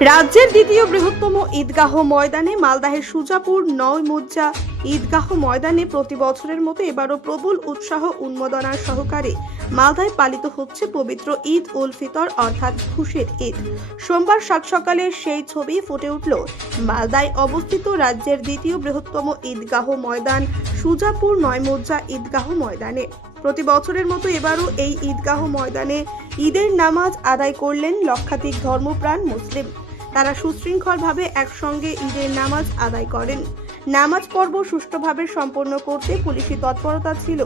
রাজ্যের দ্বিতীয় বৃহত্তম ঈদগাহ ময়দানে মালদাহের সুজাপুর নয়মুজ্জা ঈদগাহ ময়দানে প্রতি বছরের মতো এবারও প্রবল উৎসাহ উন্মাদনার সহকারে মালদায় পালিত হচ্ছে পবিত্র ঈদ উল ফিতর অর্থাৎ খুশির ঈদ। সোমবার সাত সকালে সেই ছবি ফুটে উঠল মালদায় অবস্থিত রাজ্যের দ্বিতীয় বৃহত্তম ঈদগাহ ময়দান সুজাপুর নয়মুজ্জা ঈদগাহ ময়দানে। প্রতি বছরের মতো এবারও এই ঈদগাহ ময়দানে ঈদের নামাজ আদায় করলেন লক্ষাধিক ধর্মপ্রাণ মুসলিম। তারা সুশৃঙ্খলভাবে একসঙ্গে ঈদের নামাজ আদায় করেন। নামাজ পর্ব সুষ্ঠুভাবে সম্পন্ন করতে পুলিশি তৎপরতা ছিল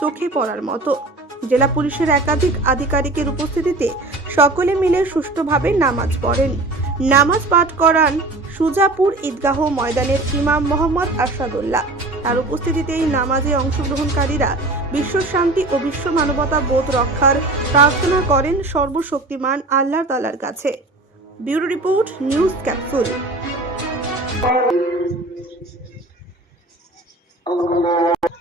চোখে পড়ার মতো। জেলা পুলিশের একাধিক আধিকারিকের উপস্থিতিতে সকলে মিলে সুষ্ঠুভাবে নামাজ পড়েন। নামাজ পাঠ করান সুজাপুর ঈদগাহ ময়দানের ইমাম মোহাম্মদ আরশাদুল্লাহ। তার উপস্থিতিতে এই নামাজে অংশগ্রহণকারীরা বিশ্ব শান্তি ও বিশ্ব মানবতা বোধ রক্ষার প্রার্থনা করেন সর্বশক্তিমান আল্লাহ তাআলার কাছে। Bureau report, news capsule. Allah